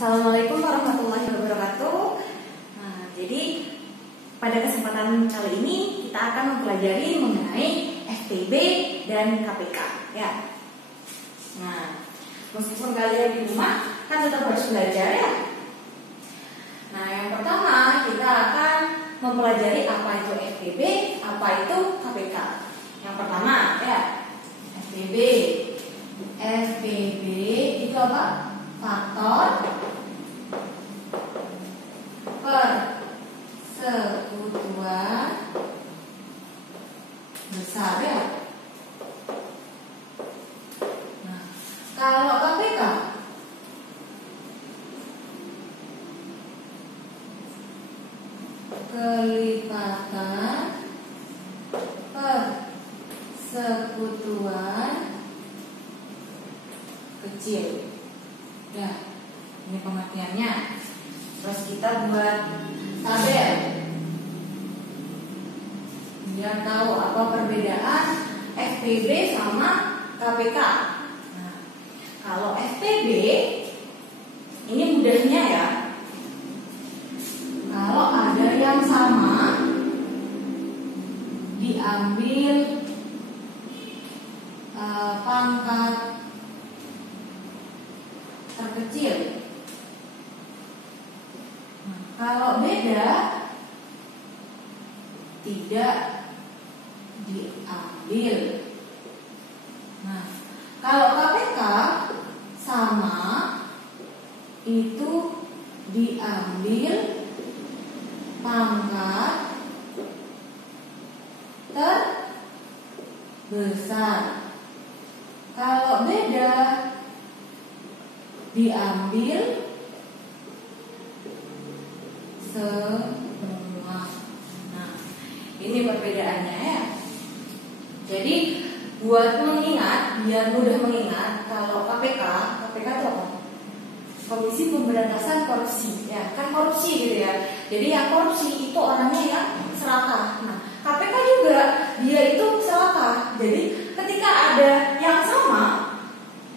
Assalamualaikum warahmatullahi wabarakatuh. Jadi pada kesempatan kali ini kita akan mempelajari mengenai FPB dan KPK. Ya. Nah, meskipun kalian di rumah kan tetap harus belajar ya. Nah, yang pertama kita akan mempelajari apa itu FPB, apa itu KPK. Yang pertama ya, FPB. FPB itu apa? Faktor persekutuan besar ya. Nah, kalau KPK kelipatan persekutuan kecil. Ya, ini pengertiannya. Terus kita buat tabel biar tahu apa perbedaan FPB sama KPK. Nah, kalau FPB ini mudahnya ya, kalau ada yang sama diambil pangkat terkecil. Nah, kalau beda tidak diambil. Nah, kalau KPK sama itu diambil pangkat terbesar. Kalau beda diambil semua. Nah, ini perbedaannya ya. Jadi buat mengingat, biar mudah mengingat, kalau KPK itu apa? Komisi Pemberantasan Korupsi. Ya, kan korupsi gitu ya. Jadi yang korupsi itu orangnya yang serakah. Nah, KPK juga dia itu serakah. Jadi ketika ada yang sama,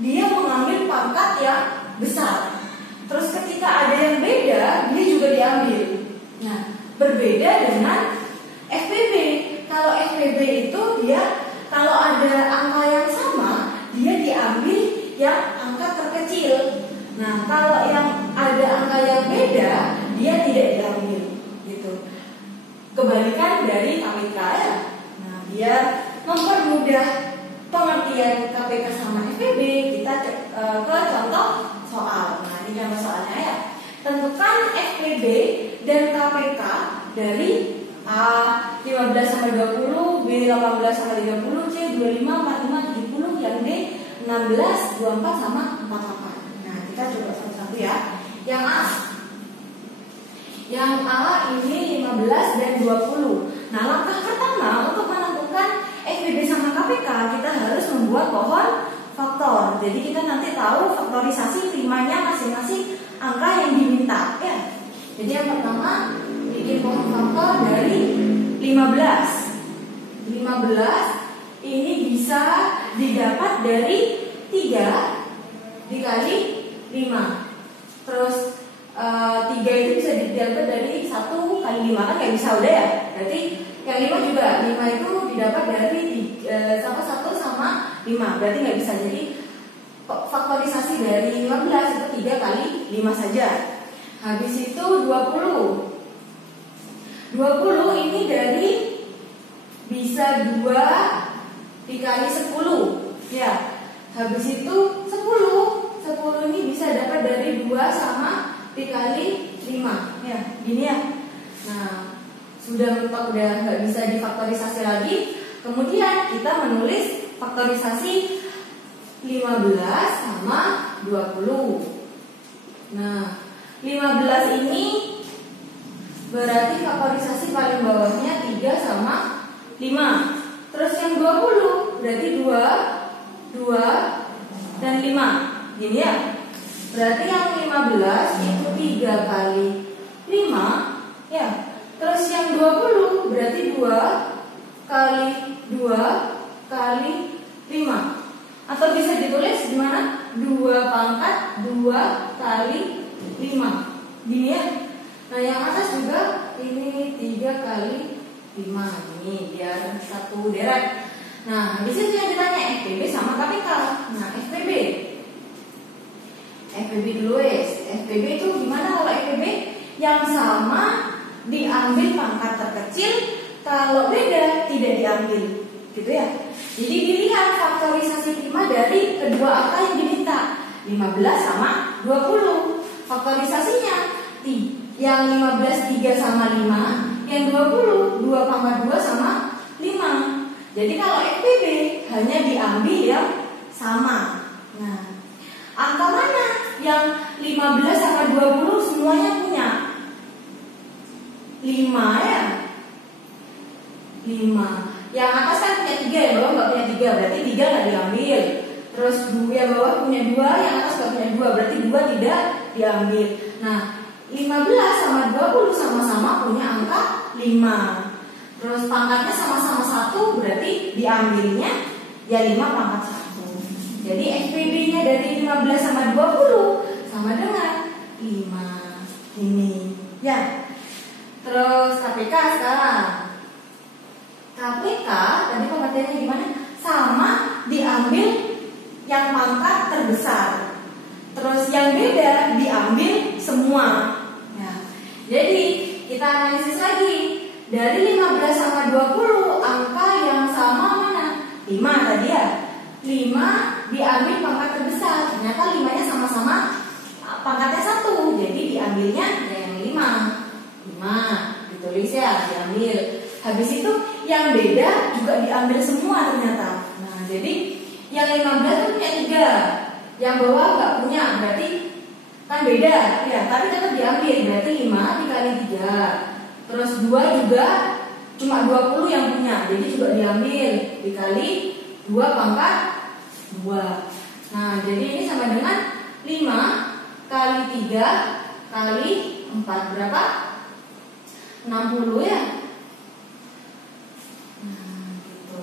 dia mengambil pangkat yang besar. Terus ketika ada yang beda, dia juga diambil. Nah, berbeda dengan FPB. Kalau FPB itu dia kalau ada angka yang sama, dia diambil yang angka terkecil. Nah, kalau yang ada angka yang beda, dia tidak diambil. Gitu. Kebalikan dari KPK ya. Nah, biar mempermudah pengertian KPK sama FPB, kita ke contoh soal. Nah, ini contoh soalnya ya. Tentukan FPB dan KPK dari A 15 sampai 20, B 18 sampai 30, C 25, 45, 70, yang D 16, 24 sama 48. Nah, kita coba satu-satu ya. Yang A. Yang A ini 15 dan 20. Nah, langkah pertama untuk menentukan FPB sama KPK, kita harus membuat pohon faktor. Jadi kita nanti tahu faktorisasi primanya masing-masing angka yang diminta ya. Jadi yang pertama bikin pohon faktor dari 15. 15 ini bisa didapat dari 3 dikali 5. Terus 3 itu bisa didapat dari 1 kali 5, kan kayak bisa udah ya. Berarti yang 5 juga, 5 itu didapat dari 1 sama 5. Berarti nggak bisa. Jadi faktorisasi dari 15 itu 3 kali 5 saja. Habis itu 20. 20 ini dari bisa 2 dikali 10. Ya. Habis itu 10. 10 ini bisa dapat dari 2 sama dikali 5. Ya, gini ya. Nah, sudah mentok, udah nggak bisa difaktorisasi lagi. Kemudian kita menulis faktorisasi 15 sama 20. Nah, 15 ini berarti faktorisasi paling bawahnya 3 sama 5. Terus yang 20 berarti 2 dan 5. Gini ya. Berarti yang 15 itu 3 kali 5 ya. Terus yang 20 berarti 2 kali 2 kali 5. Atau bisa ditulis gimana? 2 pangkat 2 kali 5. Gini ya. Nah yang atas juga ini 3 kali 5. Ini biar satu deret. Nah habis itu yang ditanya FPB sama KPK. Nah FPB dulu wes. FPB itu gimana kalau FPB? Yang sama diambil pangkat terkecil, kalau beda tidak diambil, gitu ya. Jadi dilihat faktorisasi prima dari kedua angka yang diminta, 15 sama 20. Faktorisasinya yang 15 3 sama 5, yang 20 2 pangkat 2 sama 5. Jadi kalau FPB hanya diambil yang sama. Nah, angka mana yang 15 sama 20 semuanya punya? 5 ya. 5. Yang atas kan punya 3, yang bawah nggak punya 3, berarti 3 nggak diambil. Terus yang bawah punya 2, yang atas nggak punya 2, berarti 2 tidak diambil. Nah, 15 sama 20 sama-sama punya angka 5. Terus pangkatnya sama-sama 1, berarti diambilnya ya 5 pangkat 1. Jadi FPB-nya dari 15 sama 20 sama dengan 5. Ini ya. Terus KPK sekarang. KPK tadi pengertiannya gimana? Sama diambil yang pangkat terbesar. Terus yang beda diambil semua. Ya. Jadi kita analisis lagi. Dari 15 sama 20 angka yang sama mana? 5 tadi ya. 5 diambil pangkat terbesar. Ternyata 5-nya sama-sama pangkatnya 1. Jadi diambilnya yang 5. 5 ditulis ya, diambil. Habis itu yang beda juga diambil semua ternyata. Nah, jadi yang 15 itu punya 3, yang bawah nggak punya, berarti kan beda ya, tapi tetap diambil. Berarti 5 dikali 3. Terus 2 juga cuma 20 yang punya, jadi juga diambil dikali 2 pangkat 2. Nah, jadi ini sama dengan 5 kali 3 kali 4 berapa? 60 ya. Nah, gitu.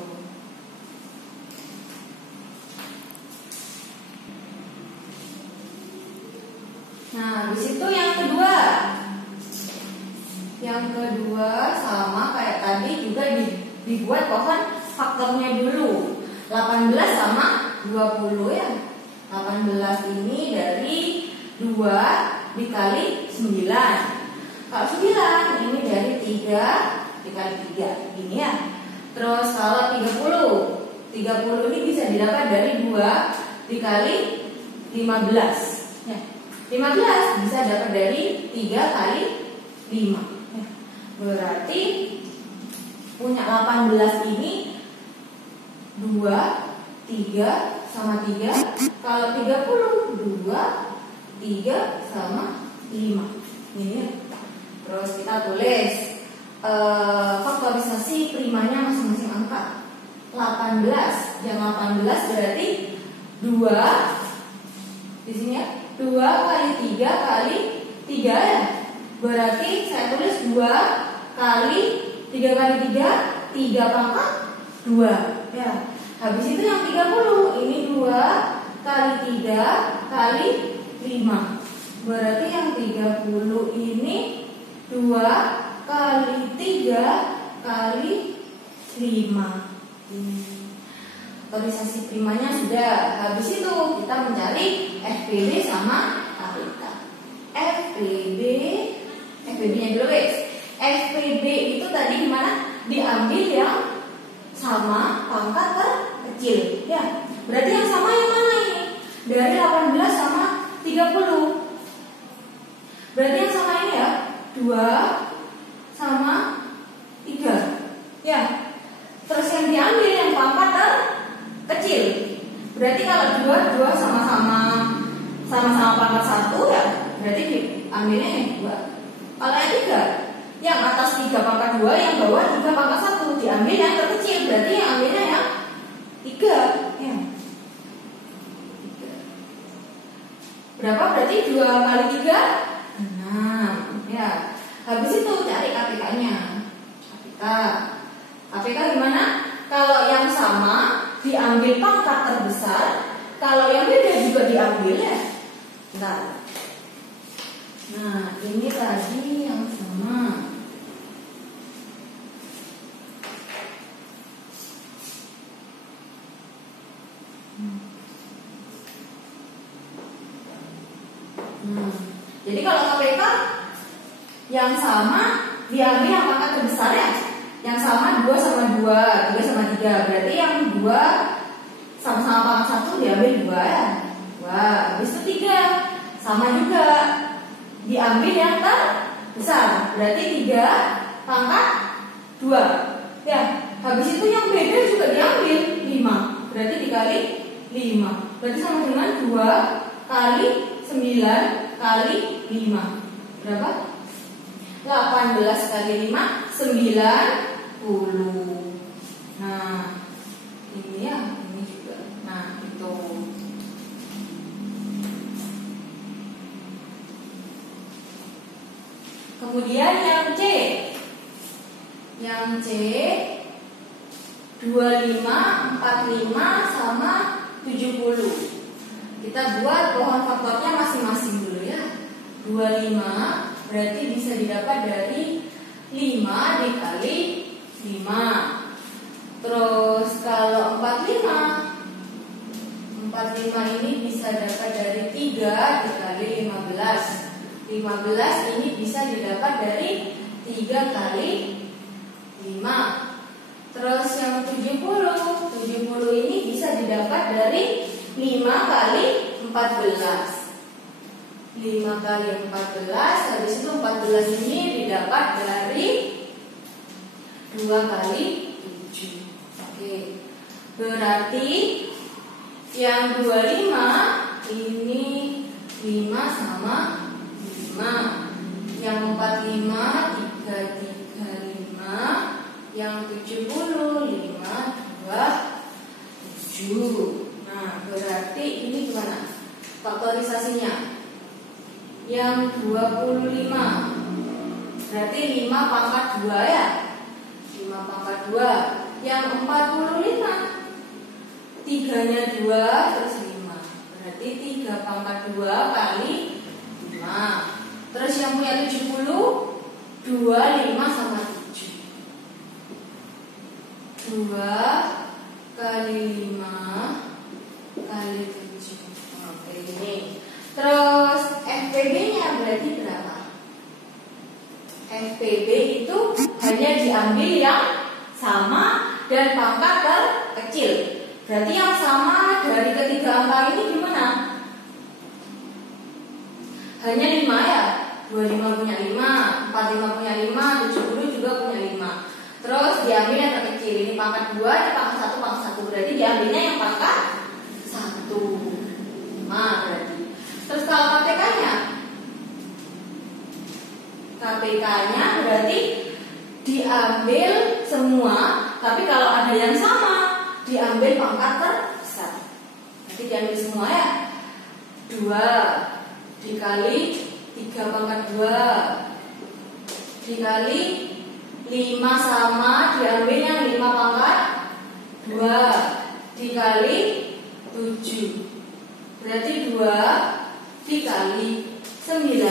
Nah, habis itu yang kedua. Yang kedua sama kayak tadi juga dibuat pohon faktornya dulu. 18 sama 20 ya. 18 ini dari 2 dikali 9. Kalau 9 ini dari 3 dikali 3. Gini ya. Terus kalau 30 ini bisa didapat dari 2 dikali 15 ya. 15 bisa dapat dari 3 kali 5 ya. Berarti punya 18 ini 2, 3 sama 3. Kalau 30 2, 3 sama 5. Ini ya. Terus kita tulis faktorisasi primanya masing-masing angka. 18, yang 18 berarti 2 di sini ya. 2 kali 3 kali 3 ya. Berarti saya tulis 2 kali 3 kali 3, 3 pangkat 2 ya. Habis itu yang 30 ini 2 kali 3 kali 5. Berarti yang 30 ini 2 kali 3 kali 5. Faktorisasi primanya sudah. Habis itu kita mencari FPB sama KPK. FPB-nya dulu guys. FPB itu tadi gimana? Diambil yang sama pangkat terkecil ya. Berarti yang sama yang mana ini? Dari 18 sama 30. Berarti yang sama ini ya 2 sama 3 ya. Terus yang diambil yang pangkat terkecil. Berarti kalau 2 sama-sama pangkat 1 ya, berarti diambilnya yang 2. Kalau yang 3, yang atas 3 pangkat 2, yang bawah 3 pangkat 1, diambil yang terkecil. Berarti yang ambilnya yang 3 ya. Berapa berarti 2 kali 3? 6 ya. Habis itu cari KPK-nya. KPK gimana? Kalau yang sama diambil pangkat terbesar, kalau yang beda juga diambil ya. Bentar. Nah, ini tadi yang sama. Jadi kalau KPK yang sama diambil yang pangkat terbesar ya. Yang sama 2 sama 2, 3 sama 3. Berarti yang 2 sama-sama pangkat 1 diambil 2 ya. Wah, habis itu 3 sama juga diambil yang terbesar. Berarti 3 pangkat 2. Ya, habis itu yang beda juga diambil 5. Berarti dikali 5. Berarti sama dengan 2 kali 9 kali 5. Berapa? 18 kali 5 90. Nah, ini ya, ini juga. Nah, itu. Kemudian yang C. Yang C 25, 45 sama 70. Kita buat pohon faktornya masing-masing dulu ya. 25 berarti bisa didapat dari 5 dikali 5. Terus kalau 45 ini bisa dapat dari 3 dikali 15. 15 ini bisa didapat dari 3 kali 5. Terus yang 70 ini bisa didapat dari 5 kali 14. 5 kali 14, habis itu 14 ini didapat dari 2 kali 7. Oke. Berarti yang 25 ini 5 sama 5. Yang 45 3 3 5. Yang 70 5 2 7. Nah, berarti ini gimana faktorisasinya? Yang 25 berarti 5 pangkat 2 ya. 5 pangkat 2. Yang 45 3-nya 2 terus 5. Berarti 3 pangkat 2 kali 5. Terus yang punya 70 2, 5 sama 7. 2 kali 5 kali 7. Oke, ini. Terus FPB-nya berarti berapa? FPB itu hanya diambil yang sama dan pangkat terkecil. Berarti yang sama dari ketiga angka ini gimana? Hanya 5 ya. 25 punya 5, 45 punya 5, 70 juga punya 5. Terus diambil yang terkecil. Ini pangkat 2, ini pangkat 1, pangkat 1. Berarti diambilnya yang pangkat 1. 5 berarti. Terus kalau KPK-nya? KPK-nya berarti diambil semua, tapi kalau ada yang sama diambil pangkat terbesar. Nanti diambil semua ya. 2 dikali 3 pangkat 2 dikali 5 sama diambil yang 5 pangkat 2 dikali 7. Berarti 2 dikali 9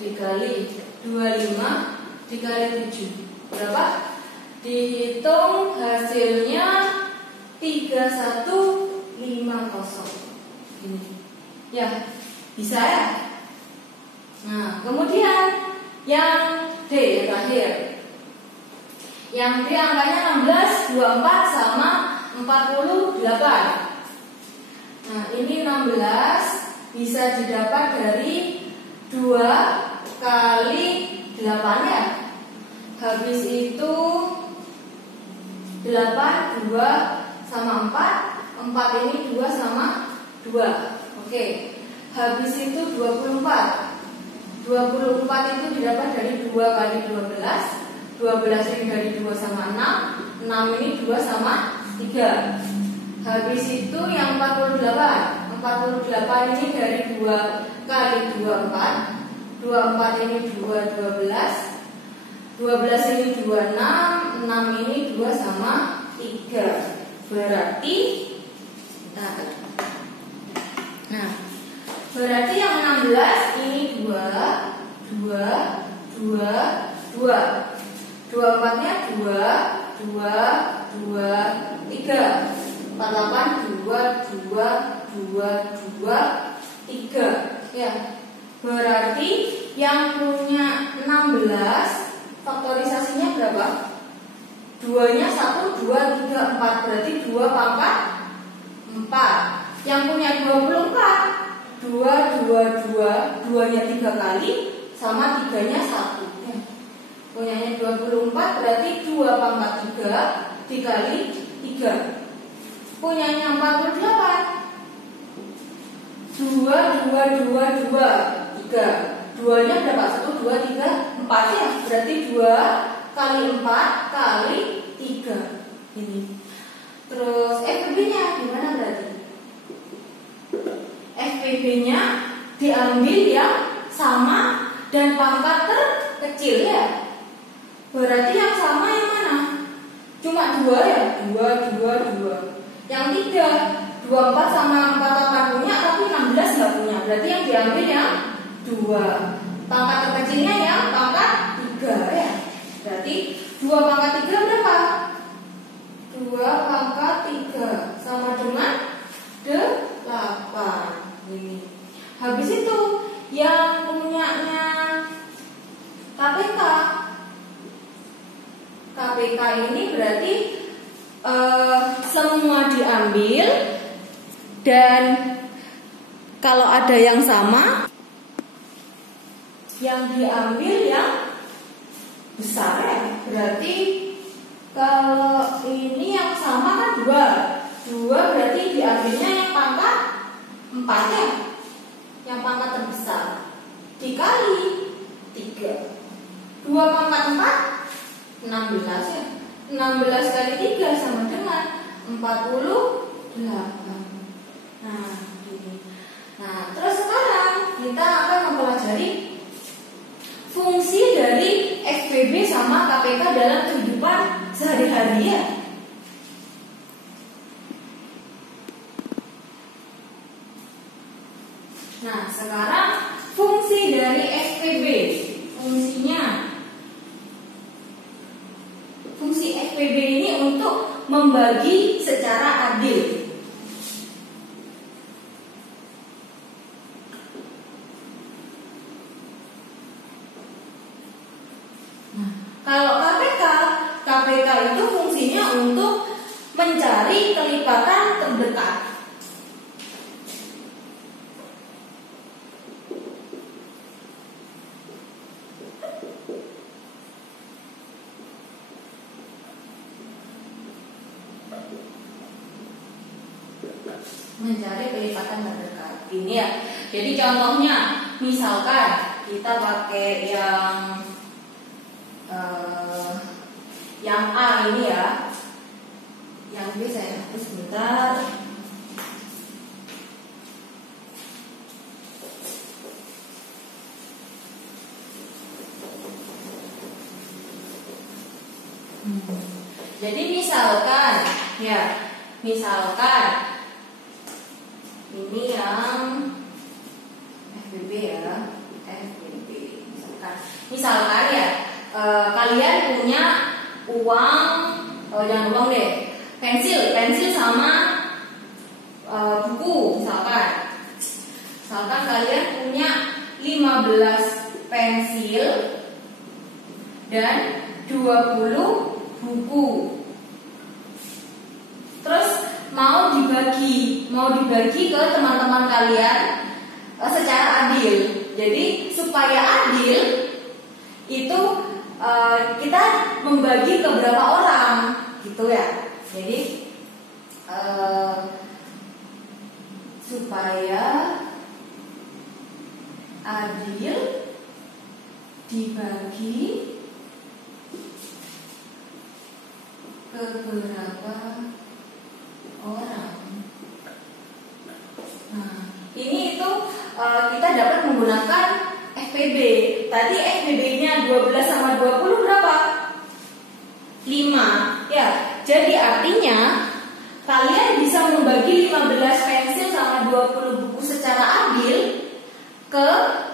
dikali 25 dikali 7. Berapa? Dihitung hasilnya 3150. Ini. Ya, bisa ya? Nah, kemudian yang D yang terakhir. Yang D angkanya 16, 24 sama 48. Nah, ini 16 bisa didapat dari 2 kali 8 ya. Habis itu 8 2 sama 4. 4 ini 2 sama 2. Oke. Habis itu 24. 24 itu didapat dari 2 kali 12. 12 ini dari 2 sama 6. 6 ini 2 sama 3. Habis itu yang 48. 48 ini dari 2 kali 24. 24 ini 2, 12. 12 ini 26. 6 ini 2 sama 3. Berarti berarti yang 16 ini 2 2, 2, 2, 2. 24-nya 2, 2, 2, 3. 48, 2, 2, 2, 2, 3. Ya. Berarti yang punya 16 faktorisasinya berapa? 2-nya 1, 2, 3, 4. Berarti 2 pangkat 4. Yang punya 24, 2, 2, 2. 2-nya 3 kali sama 3-nya 1. Ya. Punyanya 24 berarti 2 pangkat 3 dikali 3. Punyanya 48, 2, 2, 2, 2, 3. 2-nya berapa? 1, 2, 3, 4 ya. Berarti 2 kali 4 kali 3. Ini. Terus FPB-nya gimana berarti? FPB-nya diambil yang sama dan pangkat terkecil ya. Berarti yang sama yang mana? Cuma 2 ya? 2, 2, 2. Yang 3, 24 sama 48 punya tapi 16 nggak punya. Berarti yang diambil yang 2. Pangkat terkecilnya yang pangkat 3 ya. Berarti 2 pangkat 3 berapa? 2 pangkat 3 sama dengan 8. Ini. Habis itu yang punyanya KPK. KPK ini berarti semua diambil dan kalau ada yang sama yang diambil yang besar ya. Berarti kalau ini yang sama kan 2 berarti diambilnya yang pangkat 4 ya, yang pangkat terbesar dikali 3. 2 pangkat 4 16 ya. 16 kali 3 sama dengan 48. Nah, ini. Nah, terus sekarang kita akan mempelajari fungsi dari FPB sama KPK dalam kehidupan sehari-hari ya. Nah, sekarang fungsi dari FPB. Fungsi FPB ini untuk membagi secara adil. Nah, kalau KPK itu fungsinya untuk mencari kelipatan terdekat. Mencari kelipatan terdekat. Ini ya. Jadi contohnya, misalkan kita pakai yang A ini ya. Yang B saya hapus sebentar. Jadi misalkan ini yang FBB ya, FBB. Misalkan ya, kalian punya uang, jangan uang deh, pensil sama buku misalkan. Misalkan kalian punya 15 pensil dan 20 buku. Terus mau dibagi ke teman-teman kalian secara adil. Jadi supaya adil itu kita membagi ke berapa orang gitu ya. Jadi supaya adil dibagi ke berapa orang. Nah, ini itu kita dapat menggunakan FPB. Tadi FPB-nya 12 sama 20 berapa? 5. Ya, jadi artinya kalian bisa membagi 15 pensil sama 20 buku secara adil ke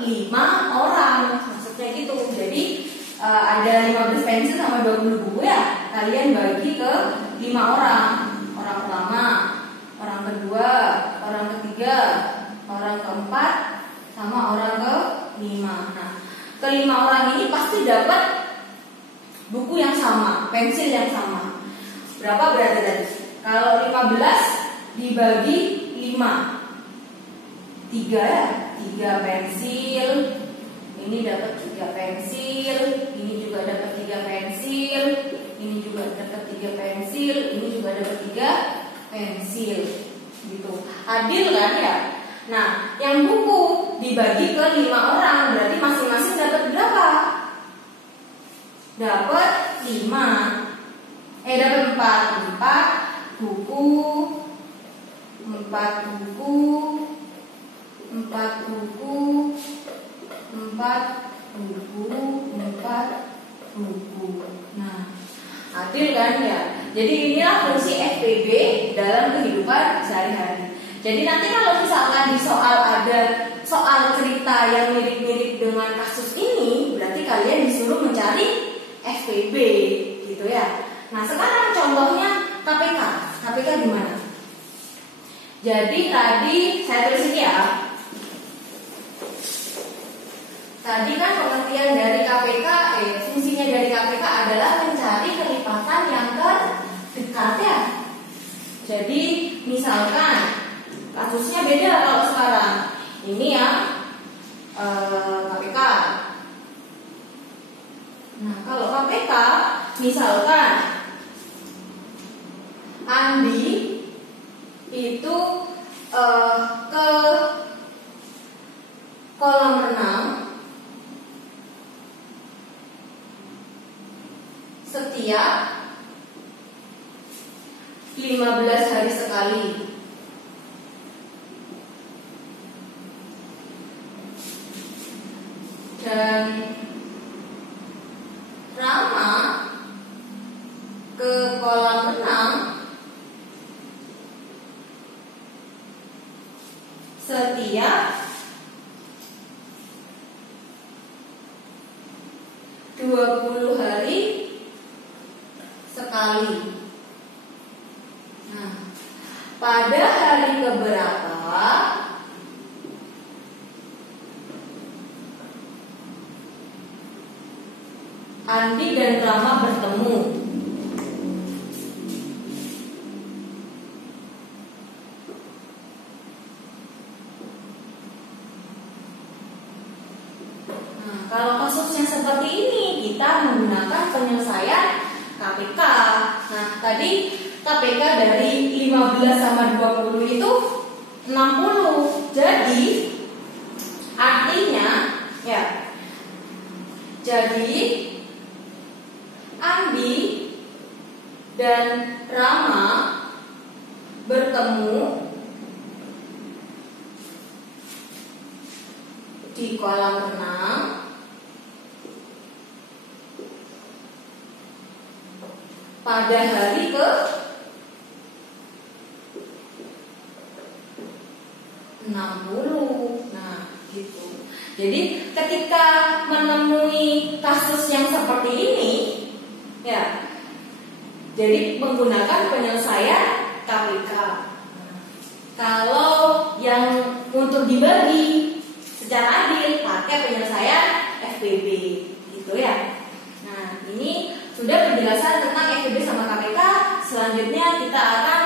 5 ada 15 pensil sama 20 buku ya, kalian bagi ke 5 orang. Orang pertama, orang kedua, orang ketiga, orang keempat, sama orang kelima. Nah, kelima orang ini pasti dapat buku yang sama, pensil yang sama. Berapa berarti tadi? Kalau 15 dibagi 5, 3 ya, 3 pensil. Ini dapat 3 pensil, ini juga dapat 3 pensil, ini juga dapat 3 pensil, ini juga dapat 3 pensil. Gitu. Adil kan ya? Nah, yang buku dibagi ke 5 orang, berarti masing-masing dapat berapa? Dapat 5. Dapat 4 buku, 4 buku, 4 buku, 4 buku, 4 buku. Nah, adil kan ya? Jadi inilah fungsi FPB dalam kehidupan sehari-hari. Jadi nanti kalau misalkan di soal ada soal cerita yang mirip-mirip dengan kasus ini, berarti kalian disuruh mencari FPB gitu ya. Nah, sekarang contohnya KPK. KPK gimana? Jadi tadi saya tulis ini ya. Tadi kan pengertian dari KPK, fungsinya dari KPK adalah mencari kelipatan yang terdekat ya. Jadi misalkan kasusnya beda kalau sekarang. Ini yang KPK. Nah, kalau KPK misalkan Andi itu ke kolam renang setiap 15 hari sekali. Dan Rama ke kolam renang setiap 20 hari sekali. Nah, pada hari keberapa Andi dan Rama bertemu? Nah, kalau kasusnya seperti ini, kita menggunakan penyelesaian KPK. Nah, tadi KPK dari 15 sama 20 itu 60. Jadi artinya ya. Jadi Andi dan Rama bertemu di kolam renang pada hari ke 60. Nah, gitu. Jadi ketika menemui kasus yang seperti ini, ya, jadi menggunakan penyelesaian KPK. Kalau yang untuk dibagi secara adil pakai penyelesaian FPB, gitu ya. Nah, ini sudah penjelasan tentang FPB sama KPK. Selanjutnya kita akan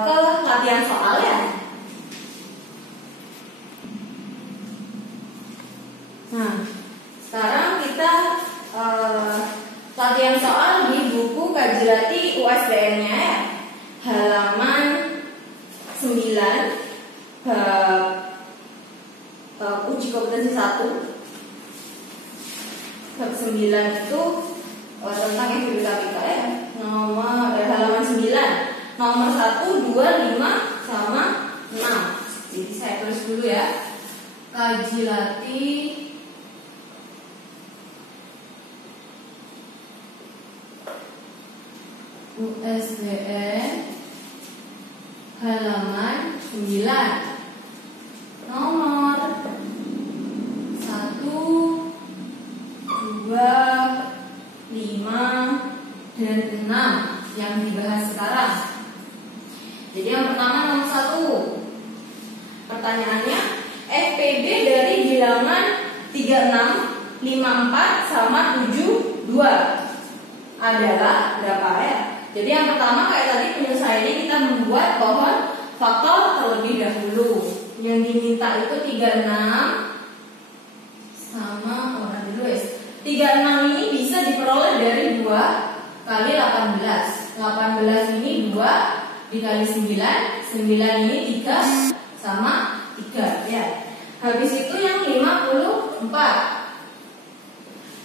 ke latihan soal ya. Nah, sekarang kita latihan soal di buku Kajilati USBN-nya ya. Halaman 9 uji kompetensi 1. Bab 9 itu tentang FPB KPK ya. Nomor halaman 9. Nomor 1, 2, 5 sama 6. Jadi saya tulis dulu ya. Kajilati USBN halaman 9 nomor 1, 2, Pertanyaannya, FPB dari bilangan 36, 54 sama 72 adalah berapa ya? Jadi yang pertama kayak tadi penyelesaiannya kita membuat pohon faktor terlebih dahulu. Yang diminta itu 36 sama 36 ini bisa diperoleh dari 2 kali 18. 18 ini 2 dikali 9. 9 ini 3 sama 3 ya. Habis itu yang 54.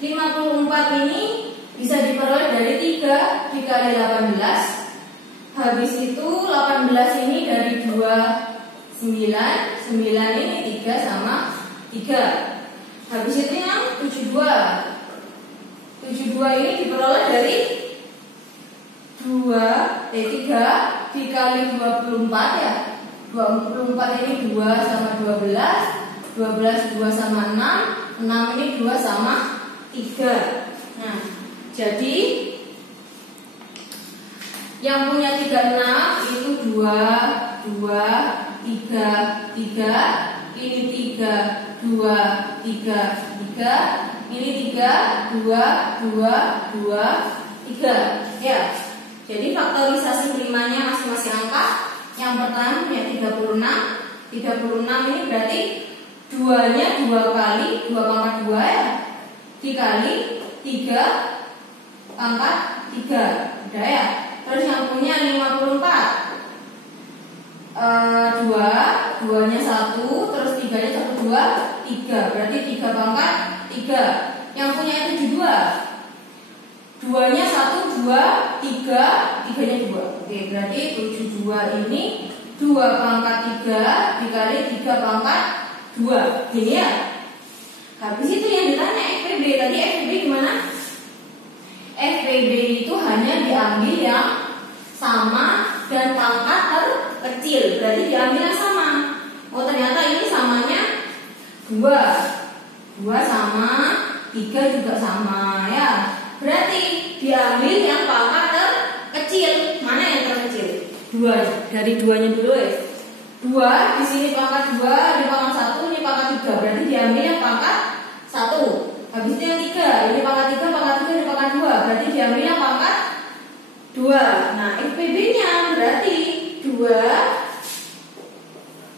54 ini bisa diperoleh dari 3 dikali 18. Habis itu 18 ini dari 2 9. 9 ini 3 sama 3. Habis itu yang 72. 72 ini diperoleh dari 3 dikali 24 ya. 24 ini 2 sama 12. 12 2 sama 6. 6 ini 2 sama 3. Nah, jadi yang punya 36 itu 2 3 3. Ini 3 2 3 3. Ini 3 2 2 2 3 ya. Jadi faktorisasi primanya masing-masing angka. Yang pertama punya 36. 36 ini berarti 2-nya 2 kali 2 pangkat 2 ya. Dikali 3 pangkat 3. Udah ya. Terus yang punya 54. 2-nya 1, terus 3-nya 1 2 3. Berarti 3 pangkat 3. Yang punya 72. 2-nya 1 2 3, 3-nya 2. Oke, berarti 72 ini 2 pangkat 3 dikali 3 pangkat 2. Gini ya. Habis itu yang ditanya FPB. Tadi FPB gimana? FPB itu hanya diambil yang sama dan pangkat terkecil. Berarti diambil yang sama. Oh, ternyata ini samanya 2. 2 sama 3 juga sama ya. Berarti diambil yang pangkat terkecil. Mana yang terkecil? 2. Dari 2-nya dulu ya. 2 di sini pangkat 2, ini pangkat 1, ini pangkat 3. Berarti diambil yang pangkat 1. Habis itu yang 3, ini pangkat 3, pangkat 3, ini pangkat 2. Berarti diambil yang pangkat 2. Nah, FPB-nya berarti 2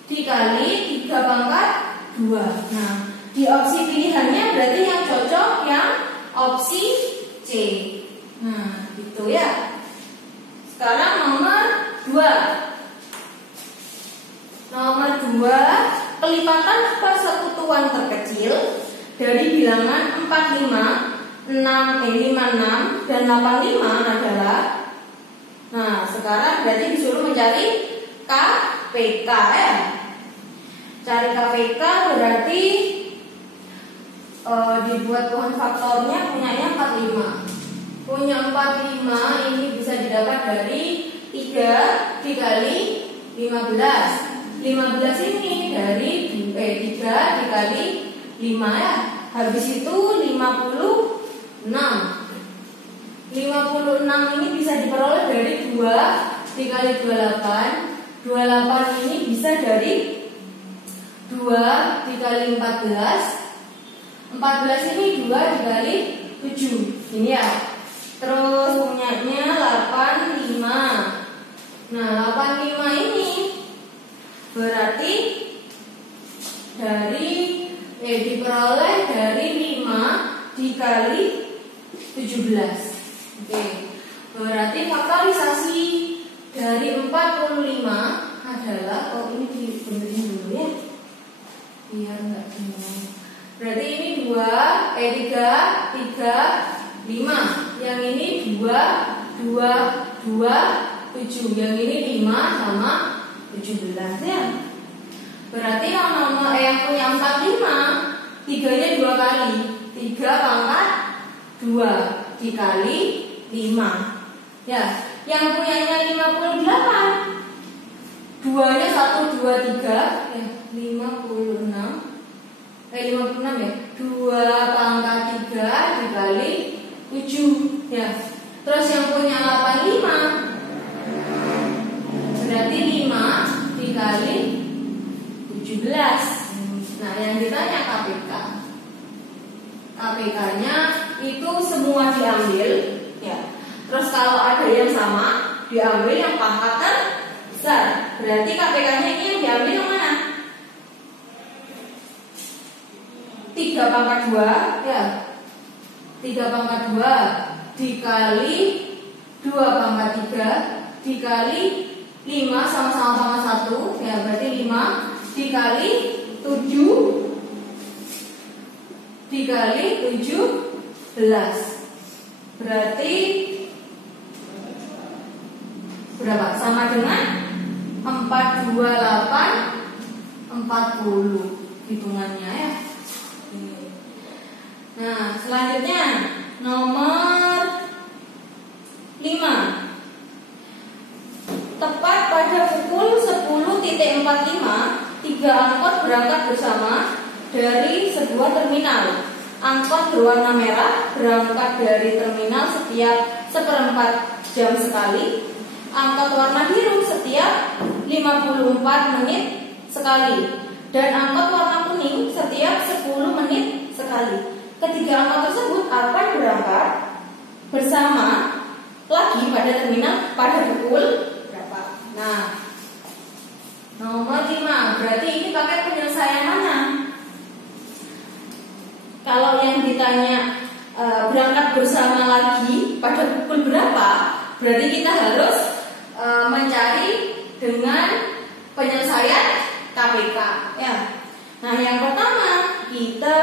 dikali 3 pangkat 2. Nah, di opsi pilihannya berarti yang cocok yang opsi C. Nah, gitu ya. Sekarang nomor 2. Nomor 2, pelipatan persekutuan terkecil dari bilangan 45, 56 dan 85 adalah. Nah, sekarang berarti disuruh mencari KPK ya. Cari KPK berarti dibuat pohon faktornya punyanya 45. Punya 45 ini bisa didapat dari 3 dikali 15. 15 ini dari 3 dikali 5 ya. Habis itu 56. 56 ini bisa diperoleh dari 2 dikali 28. 28 ini bisa dari 2 dikali 14. 14 ini 2 dikali 7. Ini ya. Terus punyanya 85. Nah, 85 ini berarti dari diperoleh dari 5 dikali 17. Oke. Berarti faktorisasi dari 45 adalah, ini dibenerin dulu ya. Biar enggak bingung. Berarti ini 3, 5. Yang ini 2, 7. Yang ini 5 sama 17 ya. Berarti yang nomor yang punya 45, 3-nya 2 kali. 3 pangkat 2 dikali 5. Ya, yang punyanya 58. 2-nya 1 2 3 ya, 56. 56 ya. 2 pangkat 3 dikali 7 ya. Terus yang punya 85 berarti 5 dikali 17 yang ditanya KPK. KPK-nya itu semua diambil, ya. Terus kalau ada yang sama, diambil yang pangkat terbesar. Berarti KPK-nya ini yang diambil yang mana? 3 pangkat 2, ya. 3 pangkat 2 dikali 2 pangkat 3 dikali 5 sama-sama pangkat 1, ya, berarti 5 dikali 7 dikali 17, berarti berapa? Sama dengan 428 40 hitungannya, ya. Nah, selanjutnya nomor 5. Tepat pada pukul 10.45 3 angkot berangkat bersama dari sebuah terminal. Angkot berwarna merah berangkat dari terminal setiap 1/4 jam sekali. Angkot warna biru setiap 54 menit sekali. Dan angkot warna kuning setiap 10 menit sekali. Ketiga angkot tersebut akan berangkat bersama lagi pada terminal pada pukul berapa? Nah, nomor 5. Berarti ini pakai penyelesaian mana? Kalau yang ditanya berangkat bersama lagi pada pukul berapa, berarti kita harus mencari dengan penyelesaian KPK, ya. Nah, yang pertama kita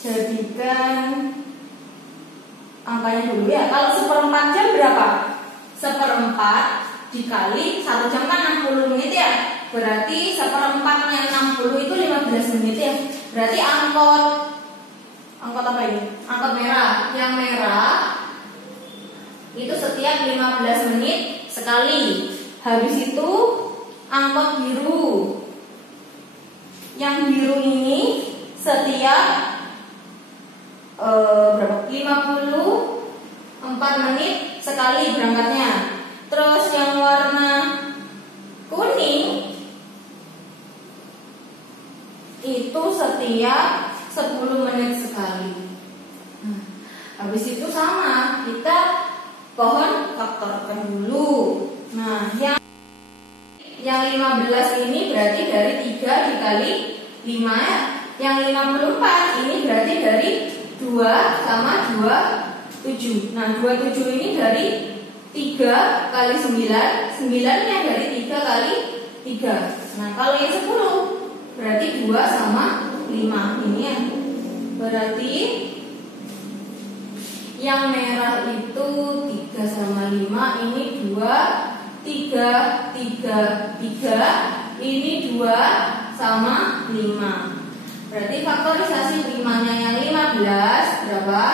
jadikan angkanya dulu, ya. Kalau 1/4 jam berapa? 1/4 dikali 1 jam kan 60 menit, ya. Berarti 1/4-nya 60 itu 15 menit, ya. Berarti angkot apa ini? Angkot merah. Yang merah itu setiap 15 menit sekali. Habis itu angkot biru. Yang biru ini setiap berapa? 54 menit sekali berangkatnya. Terus yang warna kuning itu setiap 10 menit sekali. Nah, habis itu sama, kita pohon faktorkan dulu. Nah, yang 15 ini berarti dari 3 dikali 5, ya. Yang 54 ini berarti dari 2 sama 27. Nah, 27 ini dari 3 kali 9, 9-nya dari 3 kali 3. Nah, kalau yang 10 berarti 2 sama 5. Ini ya. Berarti yang merah itu 3 sama 5, ini 2 3 3 3, ini 2 sama 5. Berarti faktorisasi primanya yang 15 berapa?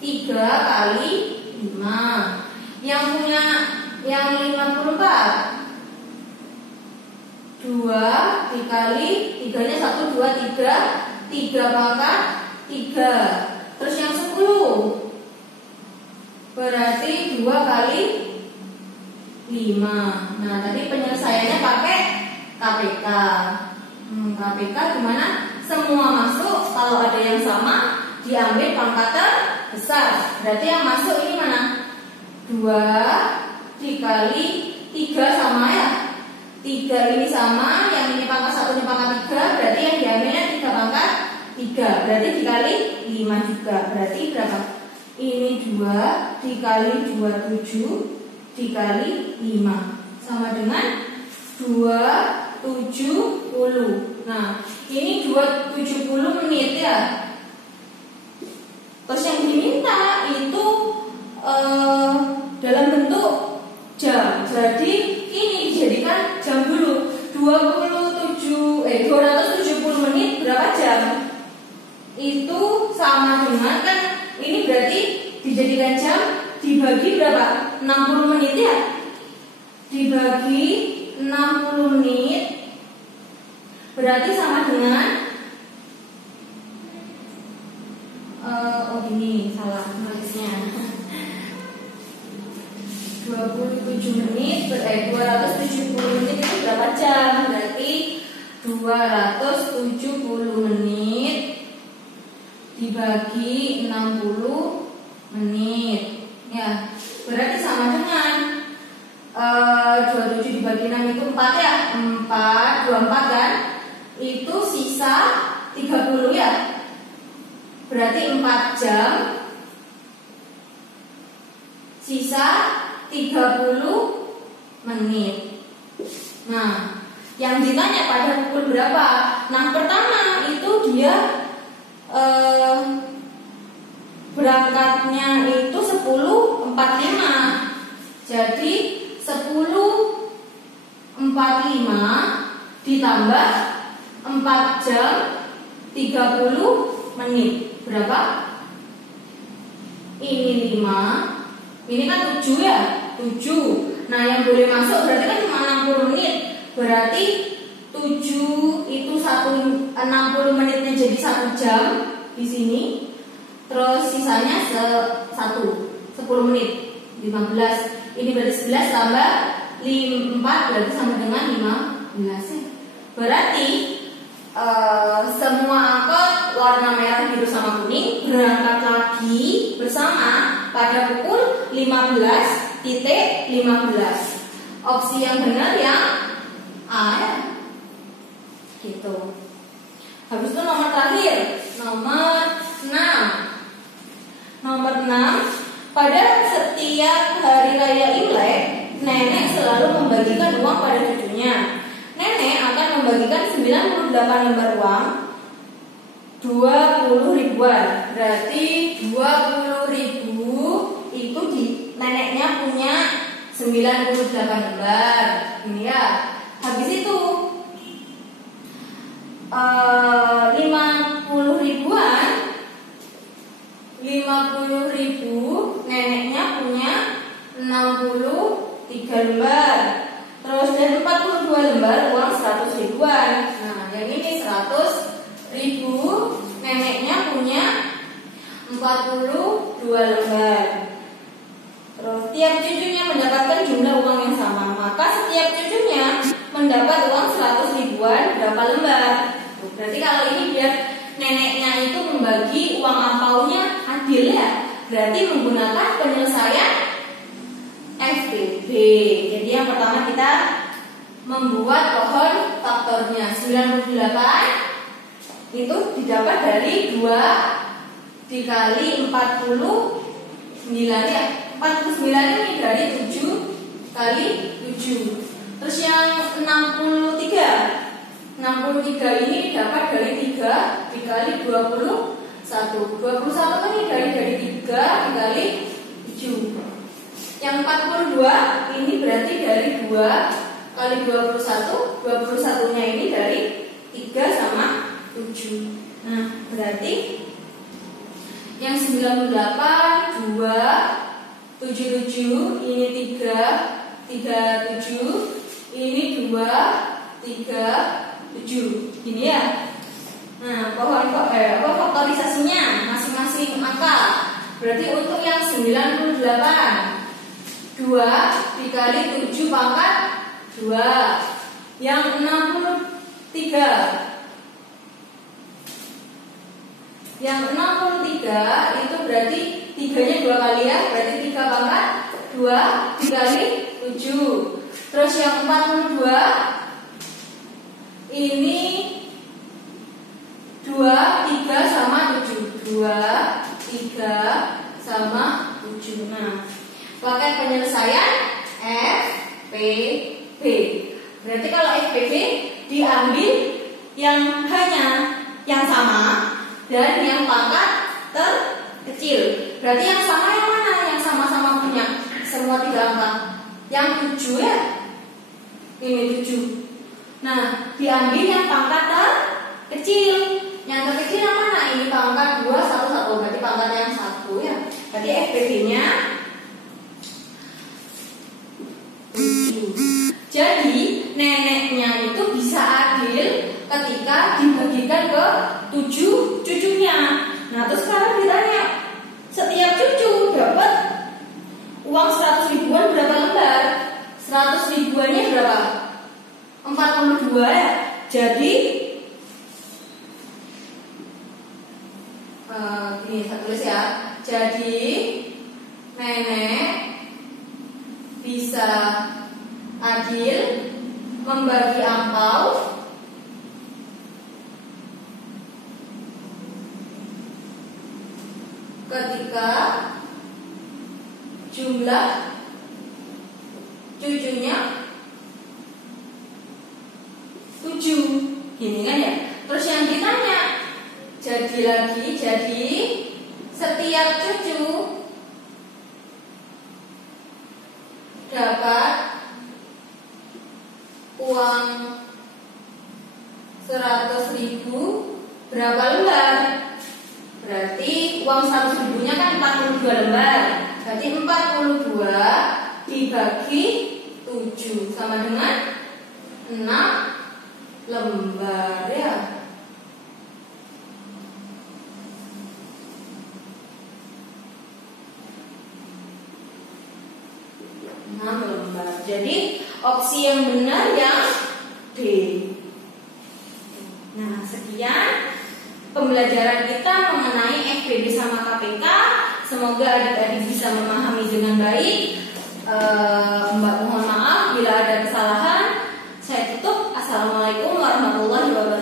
3 kali 5. Yang punya yang 54 2 dikali 3-nya 1 2 3 3 pangkat 3. Terus yang 10 berarti 2 kali 5. Nah, tadi penyelesaiannya pakai KPK. KPK gimana? Semua masuk. Kalau ada yang sama diambil pangkat terbesar. Berarti yang masuk ini mana? 2 dikali 3 sama, ya. 3 ini sama, yang ini pangkat 1, ini pangkat 3. Berarti yang diambilnya 3 pangkat 3. Berarti dikali 5 juga. Berarti berapa? Ini 2 dikali 27 dikali 5 sama dengan 270. Nah, ini 270 menit, ya. Terus yang diminta itu dalam bentuk jam. Jadi ini dijadikan jam dulu. 270 menit berapa jam? Itu sama dengan, kan ini berarti dijadikan jam dibagi berapa? 60 menit, ya. Dibagi 60 menit berarti sama dengan gini, salah nulisnya. 27 menit 270 menit itu berapa jam? Berarti 270 menit dibagi 60 menit. Ya, berarti sama dengan 27 dibagi 6 itu 4 ya. 24 kan? Itu sisa 30 ya. Berarti 4 jam sisa 30 menit. Nah, yang ditanya pada pukul berapa? Nah, pertama itu dia berangkatnya itu 10.45. Jadi 10.45 ditambah 4 jam 30 menit. Berapa? Ini 5. Ini kan 7 ya? 7. Nah, yang boleh masuk berarti kan cuma 60 menit. Berarti 7 itu 60 menitnya jadi 1 jam di sini. Terus sisanya 10 menit. 15. Ini berarti 11 tambah 4 berarti sama dengan 15 ya. Berarti semua angkot warna merah, biru sama kuning berangkat lagi bersama pada pukul 15.15. Opsi yang benar yang A ya. Gitu. Habis itu nomor terakhir, nomor 6. Nomor 6, pada setiap hari raya Imlek, nenek selalu membagikan uang pada cucunya. Nenek akan membagikan 98 lembar uang 20 ribuan. Berarti 20 ribu itu neneknya punya 98 lembar. Ini ya. Habis itu 50 ribu neneknya punya 63 lembar. Terus dari 42 lembar uang 100 ribuan. Nah, yang ini 100 ribu neneknya punya 42 lembar. Terus tiap cucunya mendapatkan jumlah uang yang sama, maka setiap cucunya mendapat uang 100 ribuan berapa lembar. Berarti kalau ini biar neneknya itu membagi uang angpaunya adil ya. Berarti menggunakan penyelesaian FPB. Jadi yang pertama kita membuat pohon faktornya. 98 itu didapat dari 2 dikali 49 ya. 49 ini dari 7 kali 7. Terus yang 63 ini dapat dari 3 dikali 21. 21 ini dari 3 dikali 7. Yang 42 ini berarti dari 2 kali 21. 21-nya ini dari 3 sama 7. Nah, berarti yang 98 2 77 ini 3 37 ini 2 3 7. Ini ya. Nah, faktorisasinya masing-masing angka. Berarti untuk yang 98 2 dikali 7 pangkat 2. Yang 63 itu berarti 3-nya 2 kali ya. Berarti 3 pangkat 2 dikali 7. Terus yang 42 ini 2, 3 sama 7. 2, 3 sama 7. Nah, pakai penyelesaian FPB. Berarti kalau FPB diambil yang hanya yang sama dan yang pangkat terkecil. Berarti yang sama yang mana? Yang sama-sama punya semua 3 angka. Yang 7 ya. Ini 7. Nah, diambil yang pangkat terkecil. Yang terkecil yang mana? Ini pangkat 2, 1, 1. Berarti pangkatnya yang 1 ya. Berarti FPB-nya 7. Jadi neneknya itu bisa adil ketika dibagikan ke 7 cucunya. Nah, terus sekarang ditanya, setiap cucu dapat uang 100 ribuan berapa lembar? 100 ribuannya berapa? 42 ya. Jadi gini saya tulis ya. Jadi nenek bisa adil membagi angpau ketika jumlah cucunya 7. Gini kan ya. Terus yang ditanya jadi setiap cucu dapat uang 100.000 berapa lembar? Berarti uang 100.000-nya kan 42 lembar. Berarti 42 dibagi 7 sama dengan 6 lembar ya. 6 lembar. Jadi opsi yang benar yang D. Nah, sekian pembelajaran kita mengenai FPD sama KPK. Semoga adik-adik bisa memahami dengan baik. Mbak mohon maaf bila ada kesalahan. Saya tutup. Assalamualaikum warahmatullahi wabarakatuh.